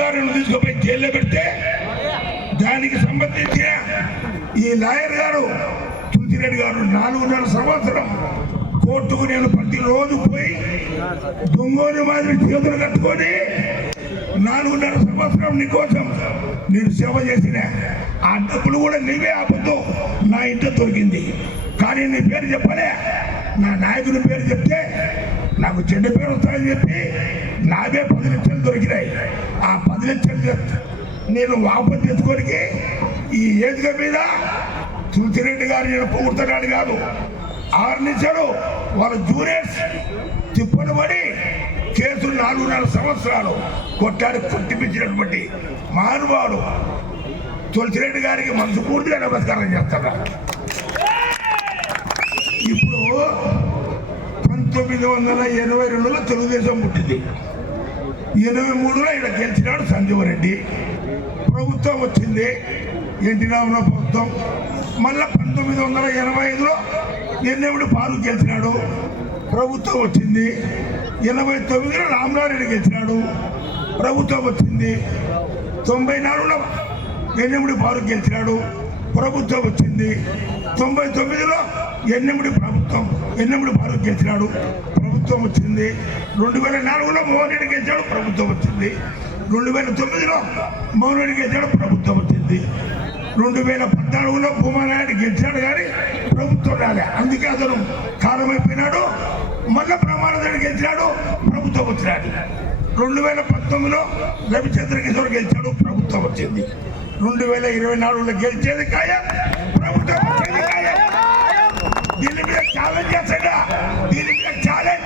గారిని తీసుకుపోయి జైల్లో పెడితే దానికి సంబంధించిన ఈ లాయర్ గారు తులసిరెడ్డి గారు 4.5 సంవత్సరం కోర్టుకు నేను ప్రతిరోజు పోయి దొంగోని మాదిరి చేతులు కట్టుకొని 4.5 సంవత్సరం నీకోసం నేను సేవ చేసిన ఆ డబ్బులు కూడా నీవే ఆపద్దు నా ఇంట్లో దొరికింది. కానీ నీ పేరు చెప్పలే, నా నాయకుని పేరు చెప్తే నాకు చెడ్డ పేరు వస్తాయని చెప్పి నావే 10 లక్షలు దొరికినాయి. ఆ 10 లక్షలు నేను వాపసు తెచ్చుకోనికి ఈ ఏదిక మీద తులసిరెడ్డి గారు నేను పొగుడుతున్నాడు కాదు, 6 నిమిషాలు వాళ్ళ జూనియర్స్ తిప్పలు పడి కేసులు 4.5 సంవత్సరాలు కొట్టిపించినటువంటి మహానుభావుడు తులసిరెడ్డి గారికి మనసు పూర్తిగా నమస్కారం చేస్తున్నారు. ఇప్పుడు 1982లో తెలుగుదేశం పుట్టింది, 83లో ఇక్కడ గెలిచినాడు సంజీవ్ రెడ్డి, ప్రభుత్వం వచ్చింది ఎన్టీ రామారావు ప్రభుత్వం. మళ్ళా 1985లో ఎన్నెముడి పాలు గెలిచినాడు, ప్రభుత్వం వచ్చింది. 89లో రామనారెడ్డి గెలిచినాడు, ప్రభుత్వం వచ్చింది. 94లో ఎన్నెముడి పాలు గెలిచినాడు, ప్రభుత్వం వచ్చింది. 99లో ఎన్నెముడి పాలు గెలిచినాడు, ప్రభుత్వం వచ్చింది. 2004లో మోహన్ రెడ్డి గెలిచాడు, ప్రభుత్వం వచ్చింది. 2009లో మోహన్ రెడ్డి గెలిచాడు, ప్రభుత్వం వచ్చింది. 2014లో భూమానాయుడు గెలిచాడు కానీ ప్రభుత్వం రాలే, అందుకే అతను కాలమైపోయినాడు. మళ్ళా ప్రమాణరెడ్డి గెలిచాడు, ప్రభుత్వం వచ్చినాడు. 2019లో రవిచంద్ర కిషోర్ గెలిచాడు, ప్రభుత్వం వచ్చింది. 2024లో గెలిచేది ఖాయం, ప్రభుత్వం వచ్చేది ఖాయం. దీని మీద ఛాలెంజ్ చేస్తాడా, దీని మీద ఛాలెంజ్.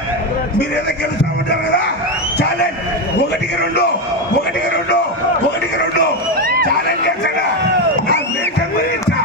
మీరు ఏదో గెలుస్తా ఉంటారు కదా, ఛాలెంజ్ 1కి 2 ఛాలెంజ్ చేస్తాడా. నా దేశం గురించి